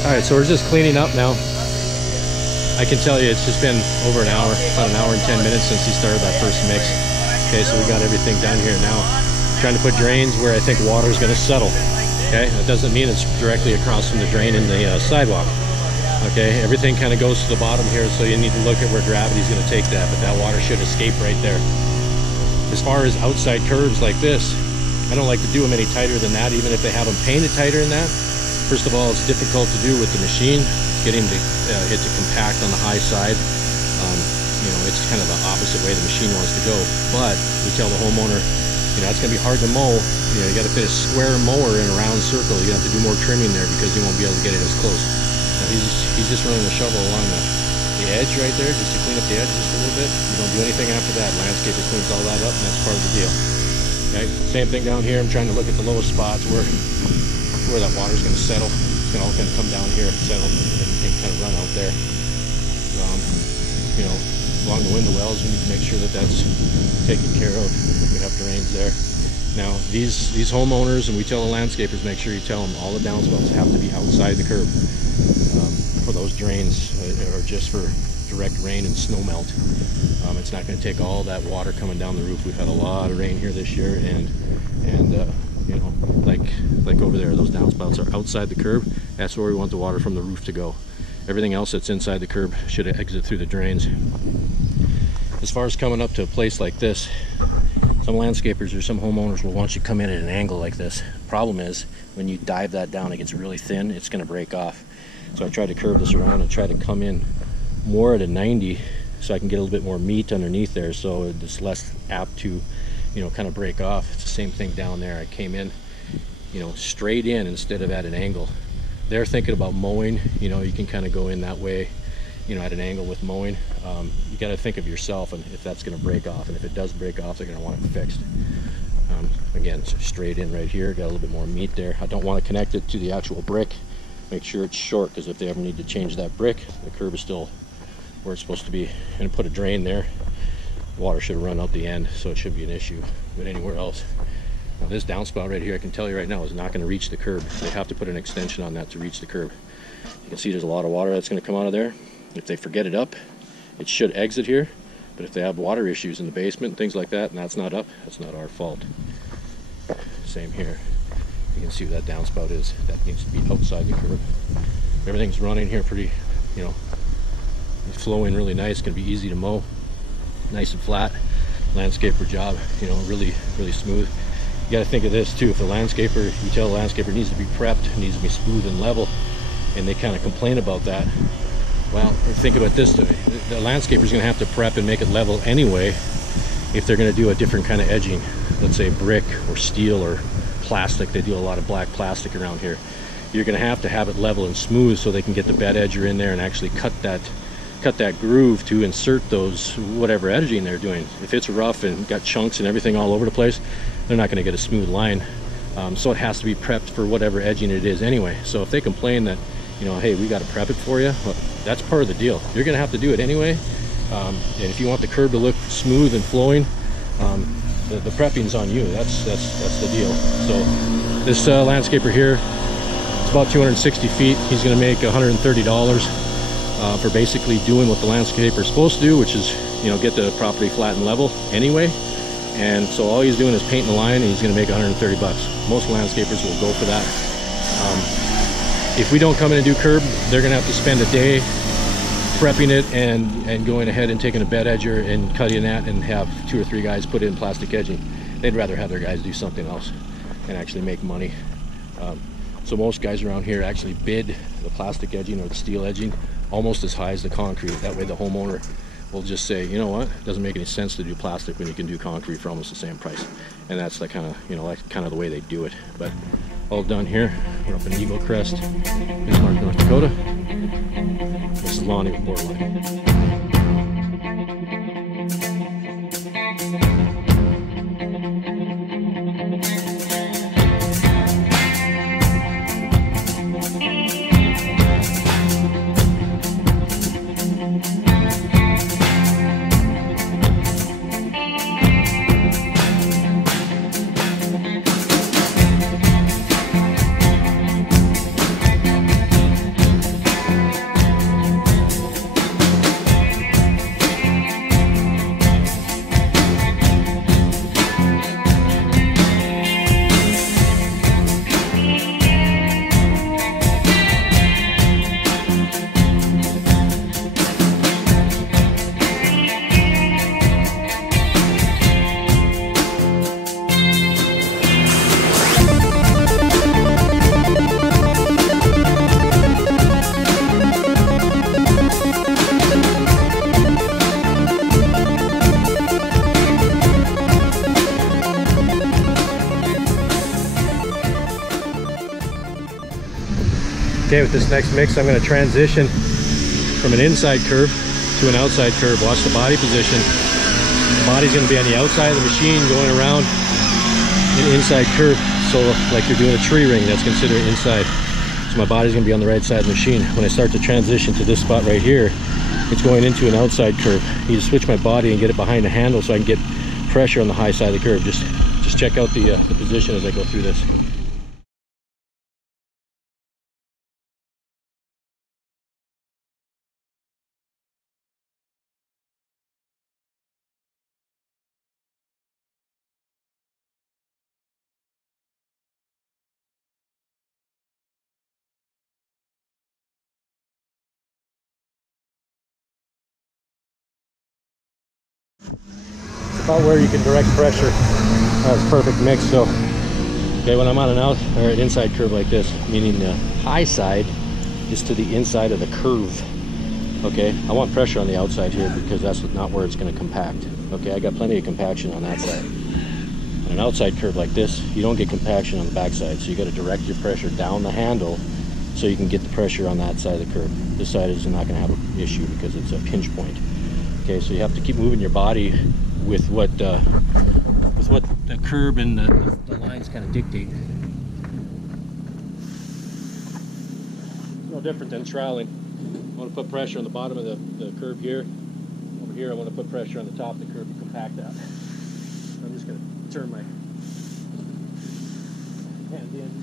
All right, so we're just cleaning up now. I can tell you it's just been over an hour, about an hour and 10 minutes since he started that first mix. Okay, so we got everything done here now. Trying to put drains where I think water is going to settle. Okay, that doesn't mean it's directly across from the drain in the sidewalk. Okay, everything kind of goes to the bottom here, so you need to look at where gravity is going to take that, but that water should escape right there. As far as outside curbs like this, I don't like to do them any tighter than that, even if they have them painted tighter than that. First of all, it's difficult to do with the machine, getting it to compact on the high side. You know, it's kind of the opposite way the machine wants to go. But we tell the homeowner, you know, it's going to be hard to mow. You know, you got to fit a square mower in a round circle. You have to do more trimming there because you won't be able to get it as close. Now he's just running the shovel along the edge right there, just to clean up the edge just a little bit. You don't do anything after that. Landscaper cleans all that up, and that's part of the deal. Okay, same thing down here. I'm trying to look at the lowest spots where that water's going to settle. It's going to all kind of come down here, settle, and kind of run out there. You know, along the window wells, we need to make sure that that's taken care of. We have drains there. Now, these homeowners, and we tell the landscapers, make sure you tell them all the downspouts have to be outside the curb for those drains, or just for direct rain and snow melt. It's not going to take all that water coming down the roof. We've had a lot of rain here this year, and you know, like over there, those downspouts are outside the curb. That's where we want the water from the roof to go. Everything else that's inside the curb should exit through the drains. As far as coming up to a place like this, some landscapers or some homeowners will want you to come in at an angle like this. Problem is, when you dive that down, it gets really thin, it's going to break off. So I tried to curve this around and try to come in more at a 90 so I can get a little bit more meat underneath there, so it's less apt to, you know, kind of break off. It's the same thing down there. I came in, you know, straight in instead of at an angle. They're thinking about mowing, you know, you can kind of go in that way, you know, at an angle with mowing. You got to think of yourself and if that's going to break off, and if it does break off, they're going to want it fixed. Again, straight in right here, got a little bit more meat there. I don't want to connect it to the actual brick. Make sure it's short, because if they ever need to change that brick, the curb is still where it's supposed to be. And put a drain there, water should run out the end, so it shouldn't be an issue. But anywhere else, now this downspout right here, I can tell you right now, is not going to reach the curb. They have to put an extension on that to reach the curb. You can see there's a lot of water that's going to come out of there. If they forget it up, it should exit here. But if they have water issues in the basement and things like that, and that's not up, that's not our fault. Same here. You can see where that downspout is. That needs to be outside the curb. Everything's running here pretty, you know, it's flowing really nice. It's going to be easy to mow, nice and flat. Landscaper job, you know, really smooth. You got to think of this too. If the landscaper, you tell the landscaper needs to be prepped, needs to be smooth and level, and they kind of complain about that. Well, think about this: the landscaper is going to have to prep and make it level anyway if they're going to do a different kind of edging. Let's say brick or steel or plastic. They do a lot of black plastic around here. You're going to have it level and smooth so they can get the bed edger in there and actually cut that groove to insert those whatever edging they're doing. If it's rough and got chunks and everything all over the place, they're not going to get a smooth line. So it has to be prepped for whatever edging it is anyway. So if they complain that, you know, hey, we got to prep it for you, well, that's part of the deal. You're going to have to do it anyway. And if you want the curb to look smooth and flowing, the prepping's on you. That's the deal. So this landscaper here, it's about 260 feet. He's going to make $130 for basically doing what the landscaper is supposed to do, which is, you know, get the property flat and level anyway. And so all he's doing is painting the line, and he's going to make 130 bucks. Most landscapers will go for that. If we don't come in and do curb, they're going to have to spend a day prepping it and going ahead and taking a bed edger and cutting that and have 2 or 3 guys put in plastic edging. They'd rather have their guys do something else and actually make money. So most guys around here actually bid the plastic edging or the steel edging almost as high as the concrete. That way the homeowner will just say, you know what, it doesn't make any sense to do plastic when you can do concrete for almost the same price. And that's the kind of, you know, like kind of the way they do it. But all done here. We're up in Eagle Crest, Bismarck, North Dakota. This is Lonnie with Borderline. Okay, with this next mix, I'm going to transition from an inside curve to an outside curve. Watch the body position. The body's going to be on the outside of the machine going around an inside curve. So like you're doing a tree ring, that's considered inside. So my body's going to be on the right side of the machine. When I start to transition to this spot right here, it's going into an outside curve. I need to switch my body and get it behind the handle so I can get pressure on the high side of the curve. Just check out the position as I go through this. About where you can direct pressure. That's a perfect mix. So okay, when I'm on an inside curve like this, meaning the high side is to the inside of the curve. Okay, I want pressure on the outside here because that's not where it's going to compact. Okay, I got plenty of compaction on that side. On an outside curve like this, you don't get compaction on the back side, so you got to direct your pressure down the handle so you can get the pressure on that side of the curve. This side is not going to have an issue because it's a pinch point. Okay, so you have to keep moving your body with what the curb and the lines kind of dictate. It's no different than troweling. I want to put pressure on the bottom of the curb here. Over here I want to put pressure on the top of the curb and compact that. So I'm just going to turn my hand in.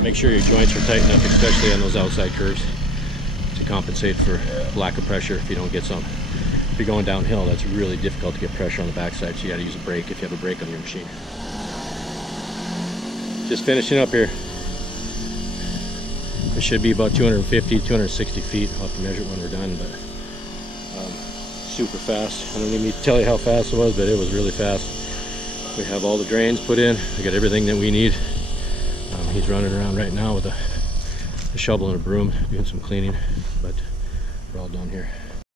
Make sure your joints are tight enough, especially on those outside curves, to compensate for lack of pressure if you don't get some. If you're going downhill, that's really difficult to get pressure on the backside, so you got to use a brake if you have a brake on your machine. Just finishing up here. It should be about 250, 260 feet. I'll have to measure it when we're done, but super fast. I don't even need to tell you how fast it was, but it was really fast. We have all the drains put in. We got everything that we need. He's running around right now with a shovel and a broom doing some cleaning, but we're all done here.